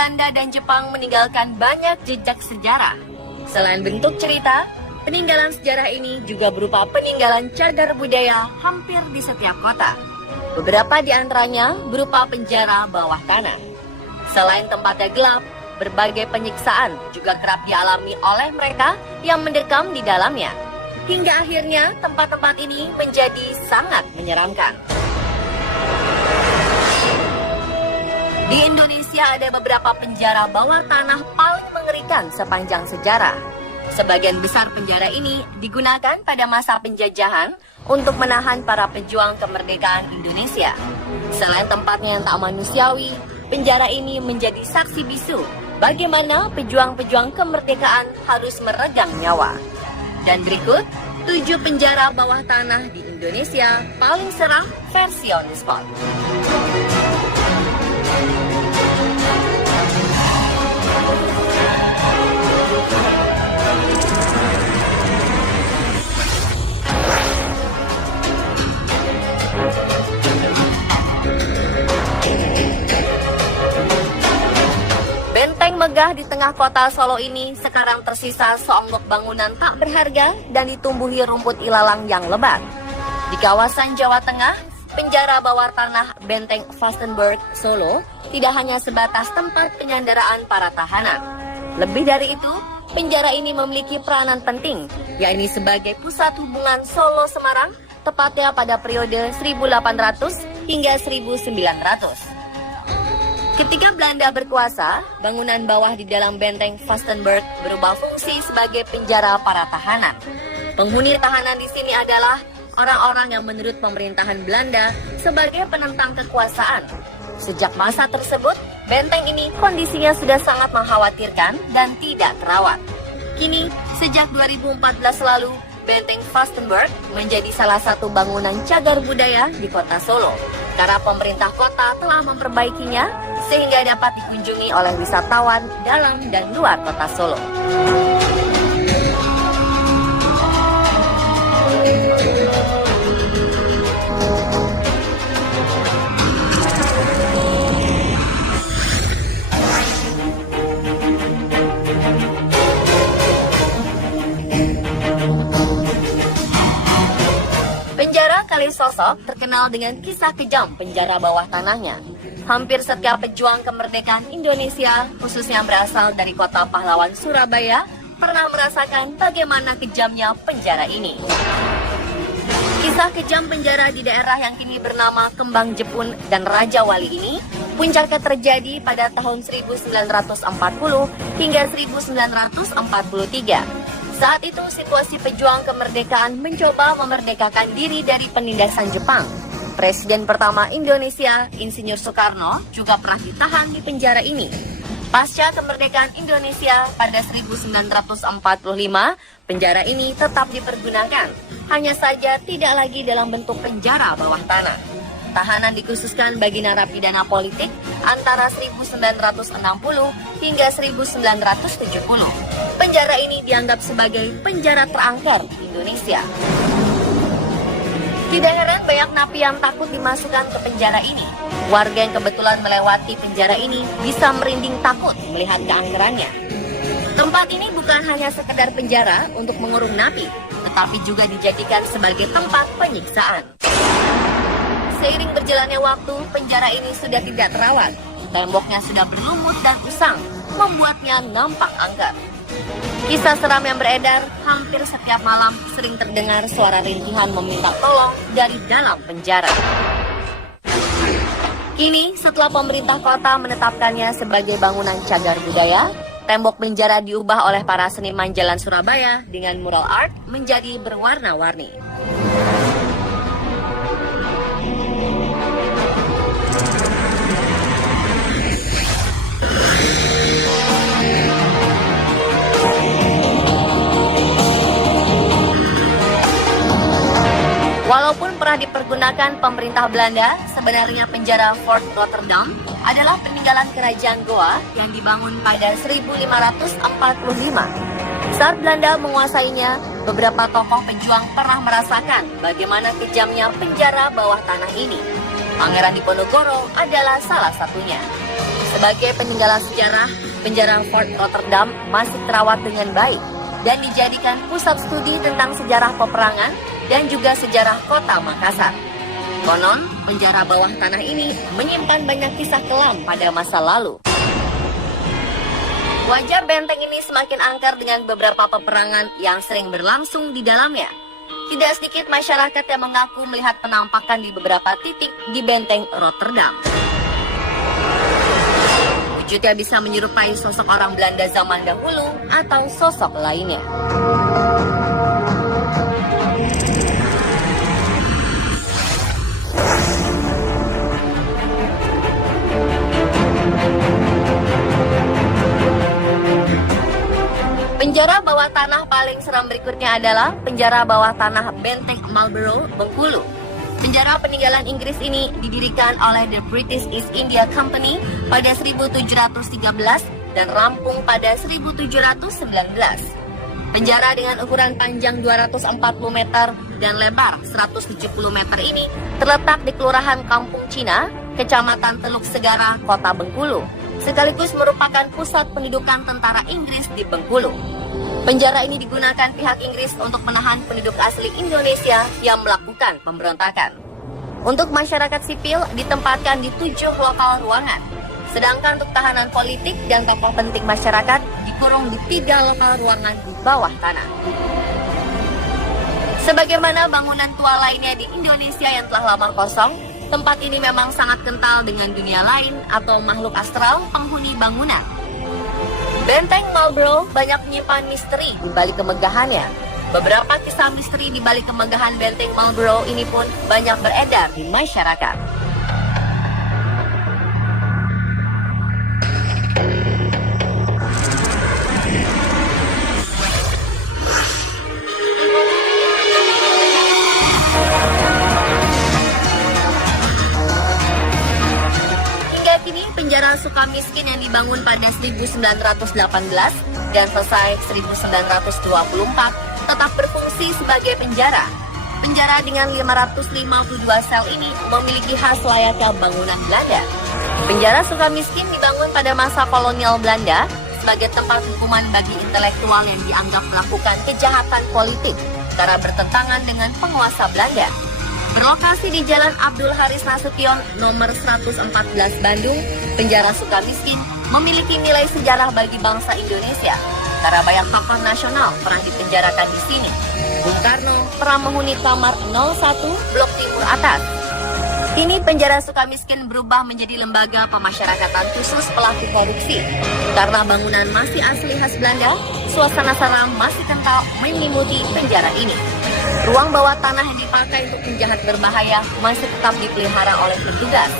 Belanda dan Jepang meninggalkan banyak jejak sejarah. Selain bentuk cerita, peninggalan sejarah ini juga berupa peninggalan cagar budaya hampir di setiap kota. Beberapa di antaranya berupa penjara bawah tanah. Selain tempatnya gelap, berbagai penyiksaan juga kerap dialami oleh mereka yang mendekam di dalamnya. Hingga akhirnya tempat-tempat ini menjadi sangat menyeramkan. Di Indonesia ada beberapa penjara bawah tanah paling mengerikan sepanjang sejarah. Sebagian besar penjara ini digunakan pada masa penjajahan untuk menahan para pejuang kemerdekaan Indonesia. Selain tempatnya yang tak manusiawi, penjara ini menjadi saksi bisu bagaimana pejuang-pejuang kemerdekaan harus meregang nyawa. Dan berikut 7 penjara bawah tanah di Indonesia paling seram versi On The Spot. Benteng megah di tengah kota Solo ini sekarang tersisa seonggok bangunan tak berharga dan ditumbuhi rumput ilalang yang lebat. Di kawasan Jawa Tengah, penjara bawah tanah Benteng Vastenburg, Solo tidak hanya sebatas tempat penyanderaan para tahanan. Lebih dari itu, penjara ini memiliki peranan penting, yakni sebagai pusat hubungan Solo-Semarang, tepatnya pada periode 1800 hingga 1900. Ketika Belanda berkuasa, bangunan bawah di dalam Benteng Vastenburg berubah fungsi sebagai penjara para tahanan. Penghuni tahanan di sini adalah orang-orang yang menurut pemerintahan Belanda sebagai penentang kekuasaan. Sejak masa tersebut, benteng ini kondisinya sudah sangat mengkhawatirkan dan tidak terawat. Kini, sejak 2014 lalu, Benteng Vastenburg menjadi salah satu bangunan cagar budaya di kota Solo. Karena pemerintah kota telah memperbaikinya sehingga dapat dikunjungi oleh wisatawan dalam dan luar kota Solo. Kalisosok terkenal dengan kisah kejam penjara bawah tanahnya. Hampir setiap pejuang kemerdekaan Indonesia, khususnya berasal dari kota pahlawan Surabaya, pernah merasakan bagaimana kejamnya penjara ini. Kisah kejam penjara di daerah yang kini bernama Kembang Jepun dan Raja Wali ini puncaknya terjadi pada tahun 1940 hingga 1943. Saat itu situasi pejuang kemerdekaan mencoba memerdekakan diri dari penindasan Jepang. Presiden pertama Indonesia, Insinyur Soekarno, juga pernah ditahan di penjara ini. Pasca kemerdekaan Indonesia pada 1945, penjara ini tetap dipergunakan. Hanya saja tidak lagi dalam bentuk penjara bawah tanah. Tahanan dikhususkan bagi narapidana politik antara 1960 hingga 1970. Penjara ini dianggap sebagai penjara terangker di Indonesia. Tidak heran banyak napi yang takut dimasukkan ke penjara ini. Warga yang kebetulan melewati penjara ini bisa merinding takut melihat keangkerannya. Tempat ini bukan hanya sekedar penjara untuk mengurung napi, tetapi juga dijadikan sebagai tempat penyiksaan. Seiring berjalannya waktu, penjara ini sudah tidak terawat. Temboknya sudah berlumut dan usang, membuatnya nampak angker. Kisah seram yang beredar, hampir setiap malam sering terdengar suara rintihan meminta tolong dari dalam penjara. Kini, setelah pemerintah kota menetapkannya sebagai bangunan cagar budaya, tembok penjara diubah oleh para seniman Jalan Surabaya dengan mural art menjadi berwarna-warni. Walaupun pernah dipergunakan pemerintah Belanda, sebenarnya penjara Fort Rotterdam adalah peninggalan kerajaan Goa yang dibangun pada 1545. Saat Belanda menguasainya, beberapa tokoh pejuang pernah merasakan bagaimana kejamnya penjara bawah tanah ini. Pangeran Diponegoro adalah salah satunya. Sebagai peninggalan sejarah, penjara Fort Rotterdam masih terawat dengan baik dan dijadikan pusat studi tentang sejarah peperangan dan juga sejarah kota Makassar. Konon, penjara bawah tanah ini menyimpan banyak kisah kelam pada masa lalu. Wajah benteng ini semakin angker dengan beberapa peperangan yang sering berlangsung di dalamnya. Tidak sedikit masyarakat yang mengaku melihat penampakan di beberapa titik di benteng Rotterdam. Wujudnya bisa menyerupai sosok orang Belanda zaman dahulu atau sosok lainnya. Penjara bawah tanah paling seram berikutnya adalah penjara bawah tanah Benteng Marlborough, Bengkulu. Penjara peninggalan Inggris ini didirikan oleh The British East India Company pada 1713 dan rampung pada 1719. Penjara dengan ukuran panjang 240 meter dan lebar 170 meter ini terletak di Kelurahan Kampung Cina, Kecamatan Teluk Segara, Kota Bengkulu, sekaligus merupakan pusat pendudukan tentara Inggris di Bengkulu. Penjara ini digunakan pihak Inggris untuk menahan penduduk asli Indonesia yang melakukan pemberontakan. Untuk masyarakat sipil ditempatkan di 7 lokal ruangan, sedangkan untuk tahanan politik dan tokoh penting masyarakat dikurung di 3 lokal ruangan di bawah tanah. Sebagaimana bangunan tua lainnya di Indonesia yang telah lama kosong, tempat ini memang sangat kental dengan dunia lain atau makhluk astral penghuni bangunan. Benteng Marlborough banyak menyimpan misteri di balik kemegahannya. Beberapa kisah misteri di balik kemegahan Benteng Marlborough ini pun banyak beredar di masyarakat. Penjara Sukamiskin yang dibangun pada 1918 dan selesai 1924 tetap berfungsi sebagai penjara. Penjara dengan 552 sel ini memiliki khas layaknya bangunan Belanda. Penjara Sukamiskin dibangun pada masa kolonial Belanda sebagai tempat hukuman bagi intelektual yang dianggap melakukan kejahatan politik karena bertentangan dengan penguasa Belanda. Berlokasi di Jalan Abdul Haris Nasution nomor 114 Bandung, penjara Sukamiskin memiliki nilai sejarah bagi bangsa Indonesia karena banyak tokoh nasional pernah dipenjarakan di sini. Bung Karno pernah menghuni kamar 01 Blok Timur Atas. Kini penjara Sukamiskin berubah menjadi lembaga pemasyarakatan khusus pelaku korupsi. Karena bangunan masih asli khas Belanda, suasana seram masih kental menyelimuti penjara ini. Ruang bawah tanah yang dipakai untuk penjahat berbahaya masih tetap dipelihara oleh petugas.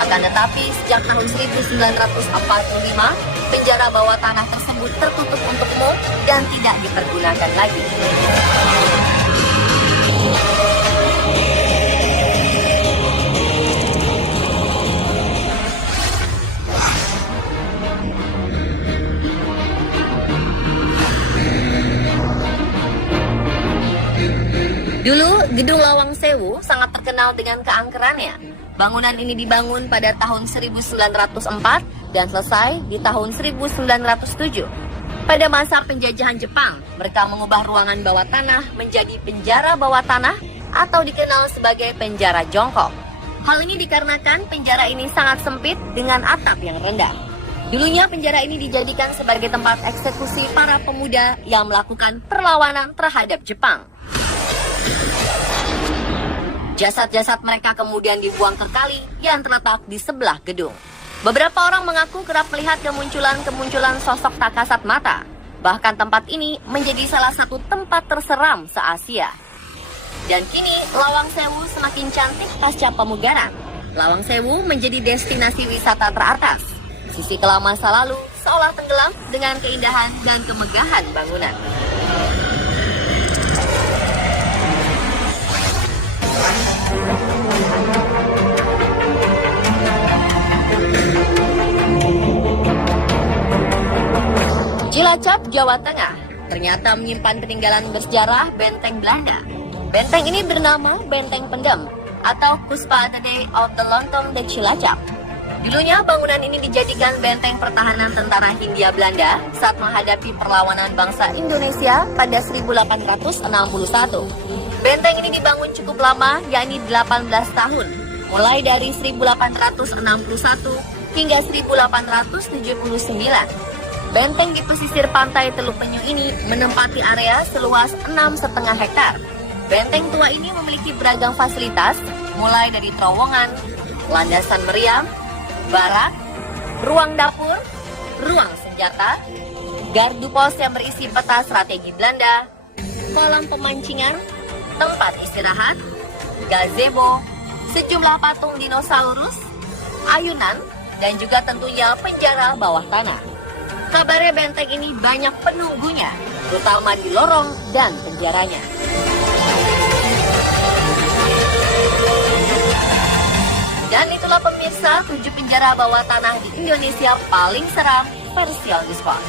Akan tetapi sejak tahun 1945, penjara bawah tanah tersebut tertutup untuk umum dan tidak dipergunakan lagi. Dulu, Gedung Lawang Sewu sangat terkenal dengan keangkerannya. Bangunan ini dibangun pada tahun 1904 dan selesai di tahun 1907. Pada masa penjajahan Jepang, mereka mengubah ruangan bawah tanah menjadi penjara bawah tanah atau dikenal sebagai penjara jongkok. Hal ini dikarenakan penjara ini sangat sempit dengan atap yang rendah. Dulunya penjara ini dijadikan sebagai tempat eksekusi para pemuda yang melakukan perlawanan terhadap Jepang. Jasad-jasad mereka kemudian dibuang ke kali yang terletak di sebelah gedung. Beberapa orang mengaku kerap melihat kemunculan sosok tak kasat mata. Bahkan tempat ini menjadi salah satu tempat terseram se-Asia. Dan kini Lawang Sewu semakin cantik pasca pemugaran. Lawang Sewu menjadi destinasi wisata teratas. Sisi kelam masa lalu seolah tenggelam dengan keindahan dan kemegahan bangunan. Cilacap, Jawa Tengah, ternyata menyimpan peninggalan bersejarah benteng Belanda. Benteng ini bernama Benteng Pendem atau Kuspa the Day of the Lontong de Cilacap. Dulunya bangunan ini dijadikan benteng pertahanan tentara Hindia Belanda saat menghadapi perlawanan bangsa Indonesia pada 1861. Benteng ini dibangun cukup lama, yakni 18 tahun, mulai dari 1861 hingga 1879. Benteng di pesisir pantai Teluk Penyu ini menempati area seluas 6,5 hektar. Benteng tua ini memiliki beragam fasilitas, mulai dari terowongan, landasan meriam, barak, ruang dapur, ruang senjata, gardu pos yang berisi peta strategi Belanda, kolam pemancingan, tempat istirahat, gazebo, sejumlah patung dinosaurus, ayunan, dan juga tentunya penjara bawah tanah. Kabarnya benteng ini banyak penunggunya, terutama di lorong dan penjaranya. Dan itulah pemirsa 7 penjara bawah tanah di Indonesia paling seram versi On The Spot.